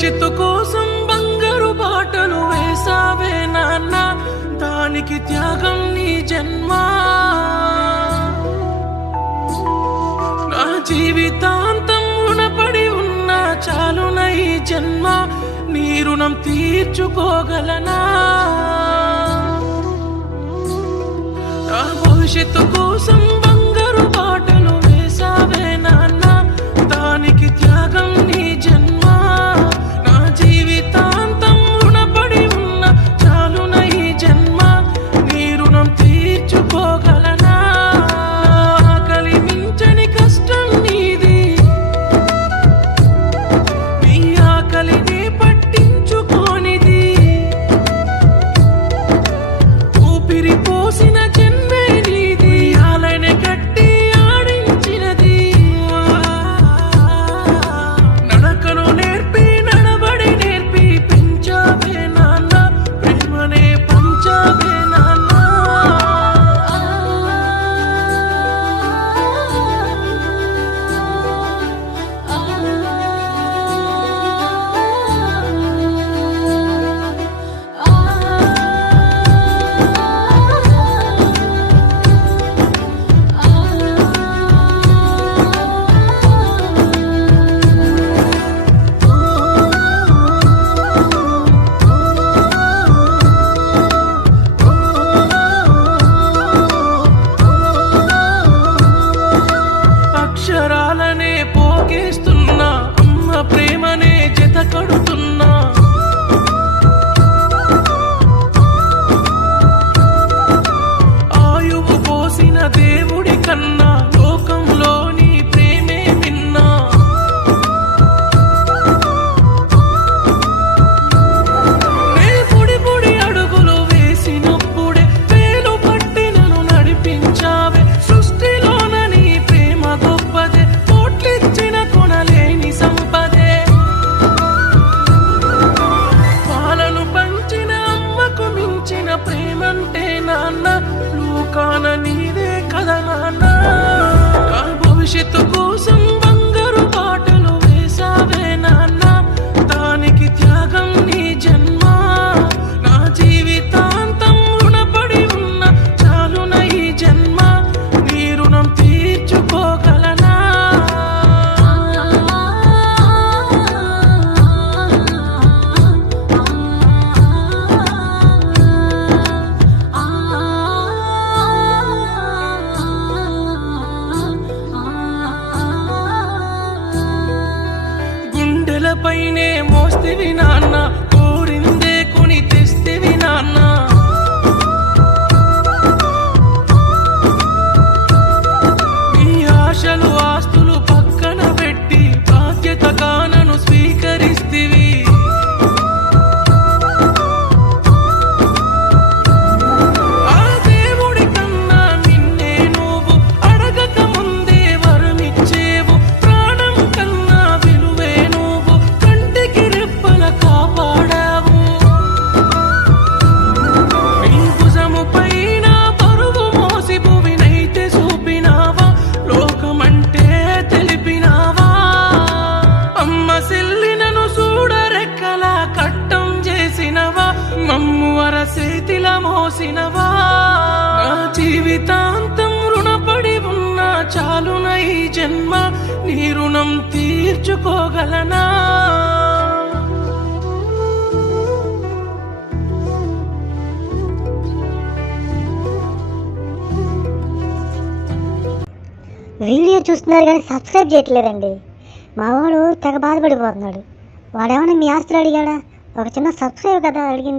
భవిష్యత్తు కోసం బంగారు బాటలు వేసావే నాన్న, దానికి త్యాగం నీ జన్మ. నా జీవితాంతం రుణపడి ఉన్నా చాలున ఈ జన్మ, నీ రుణం తీర్చుకోగలనా. నా భవిష్యత్తు కోసం బంగారు బాటలు వేసావే నాన్న, దానికి త్యాగం నీ జన్మ. నా జీవితాంతం రుణపడి ఉన్న చాలున ఈ జన్మ, నీ రుణం తీర్చుకోగలనా. ఆకలి మించని కష్టం నీది, నీ ఆకలిని పట్టించుకోనిది. ఊపిరి పోసిన జన్మే నీది, ఆలనే కట్టి ఆడించినది. నడకను నేర్పి నడబడి నేర్పి పెంచావే నాన్న, ప్రేమనే పంచావే నాన్న. అక్షరాలనే పోగేస్తున్నా, అమ్మ ప్రేమనే జత కడుతున్నా. ఆయువు పోసిన దేవుడి కన్నా లోకంలో నీ ప్రేమే విన్నా. నే పొడి పొడి అడుగులు వేసినప్పుడే వేలు పట్టి నన్ను నడిపించావే. సృష్టిలోన నీ ప్రేమ గొప్పదే, కోట్లిచ్చిన కొనలేని సంపదే. పాలను పంచిన అమ్మకు మించిన ప్రేమంటే నాన్న, లోకాన నీదే కదా నాన్న. నా భవిష్యత్తు కోసం బంగారు బాటలు వేసావే నాన్న, దానికి త్యాగం నీ జన్మ. నా జీవితాంతం రుణపడి ఉన్న చాలున ఈ జన్మ, నీ రుణం తీర్చుకోగలనా. గుండెలపైనే మోస్తివి నాన్న, కోరిందే కొని తెస్తివి నాన్న. నీ ఆశలు ఆస్తులు పక్కన పెట్టి బాధ్యతగా నన్ను స్వీకరిస్తివి. ఆ దేవుడి కన్నా నిన్నే నువ్వు అడగక ముందే వరమిచ్చేవు. ప్రాణం కన్నా విలువే నువ్వు, కంటికి రెప్పల కాపాడావు. నీ భుజము పైన బరువు మోసి భువినైతే చూపినావా, లోకమంటే తెలిపినావా. అమ్మ సెల్లినను చూడరెక్కలా కట్టం చేసినవా, మమ్ము అరచేతిలా మోసినవా. నా జీవితాంతం రుణపడి ఉన్నా చాలున ఈ జన్మ, నీ రుణం తీర్చుకోగలనా. వీడియో చూస్తున్నారు కానీ సబ్స్క్రైబ్ చేయట్లేదండి. మావాడు తెగ బాధపడిపోతున్నాడు. వాడేమన్నా మీ ఆస్తులు అడిగాడా? ఒక చిన్న సబ్స్క్రైబ్ కదా అడిగింది.